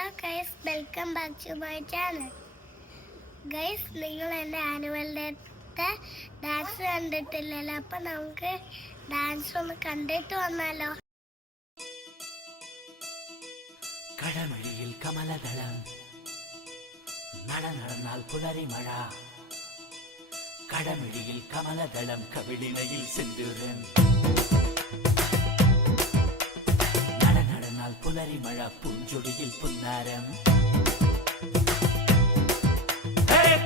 Hello guys, welcome back to my channel. Guys, നിങ്ങൾ എൻ്റെ annual ഡേത്തെ dance കണ്ടിട്ടില്ലല്ലോ, അപ്പം നമുക്ക് ഡാൻസ് ഒന്ന് കണ്ടിട്ട് വന്നാലോ. കടമഴിയിൽ കമലദളം നടന്നാൽ പുലരി മഴ. കടമിഴിയിൽ കമലദളം കവിളിണയിൽ സിന്ദൂരം. നടന്നാൽ പുലരി മഴ പൂഞ്ചൊടിയിൽ പുന്നാരം.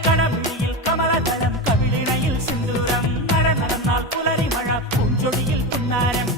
കടമിഴിയിൽ കമലദളം കവിളിണയിൽ സിന്ദൂരം. നടന്നാൽ പുലരി മഴ പൂഞ്ചൊടിയിൽ പുന്നാരം.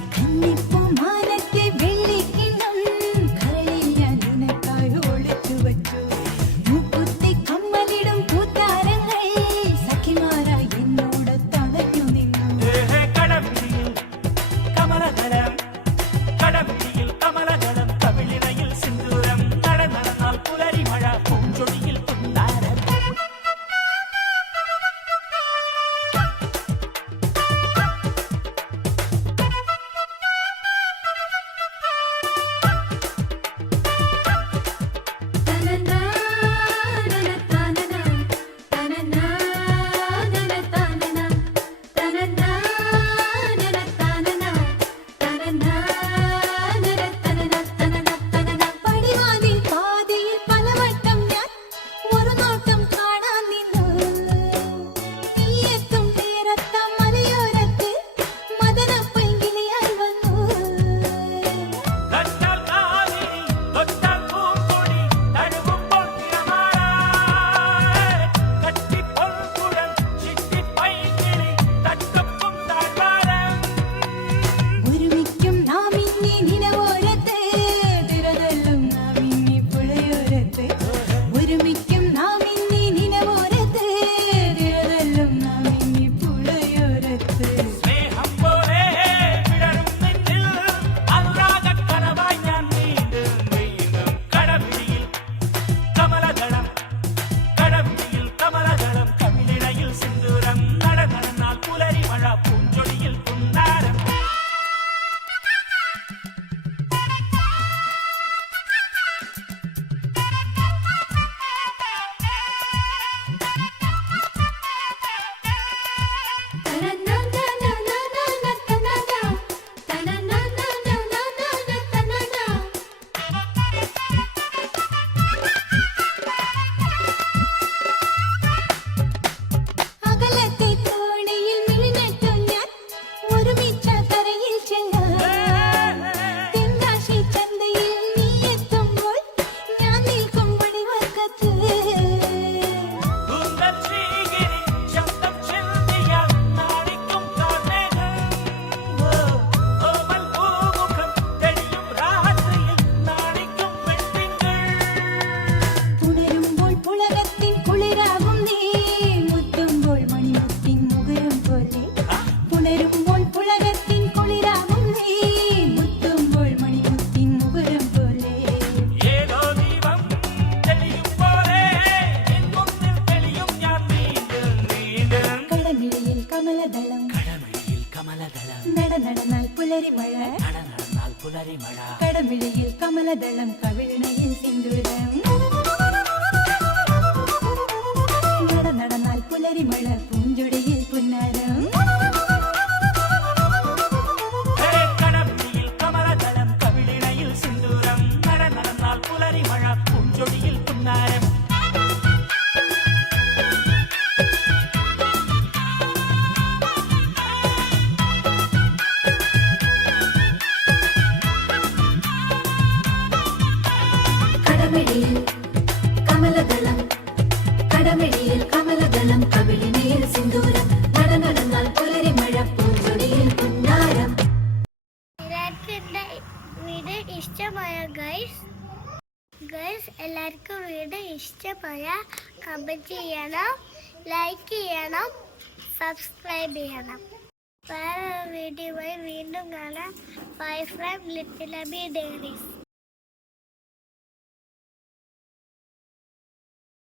നടന്നാൽ പുലരി മഴ. കടമിഴിയിൽ കമലദളം കവിളിണയിൽ സിന്ദൂരം. നടന്നാൽ പുലരി മഴ പൂഞ്ചൊടിയിൽ പുന്നാരം. കടമിഴിയിൽ കമലദളം കവിളിണയിൽ സിന്ദൂരം. നടന്നാൽ പുലരി മഴ പൂഞ്ചൊടിയിൽ പുന്നാരം. കടമിഴിയിൽ കമലദളം കവിളിണയിൽ സിന്ദൂരം. നടന്നാൽ പുലരി മഴ പൂഞ്ചൊടിയിൽ പുന്നാരം. വീഡിയോ ഇഷ്ടമായ ഗൈസ്, എല്ലാവർക്കും വീഡിയോ ഇഷ്ടമായ കമന്റ് ചെയ്യണം, ലൈക്ക് ചെയ്യണം, സബ്സ്ക്രൈബ് ചെയ്യണം. വേറെ വീഡിയോയുമായി വീണ്ടും കാണാം. Bye from little Abi diaries.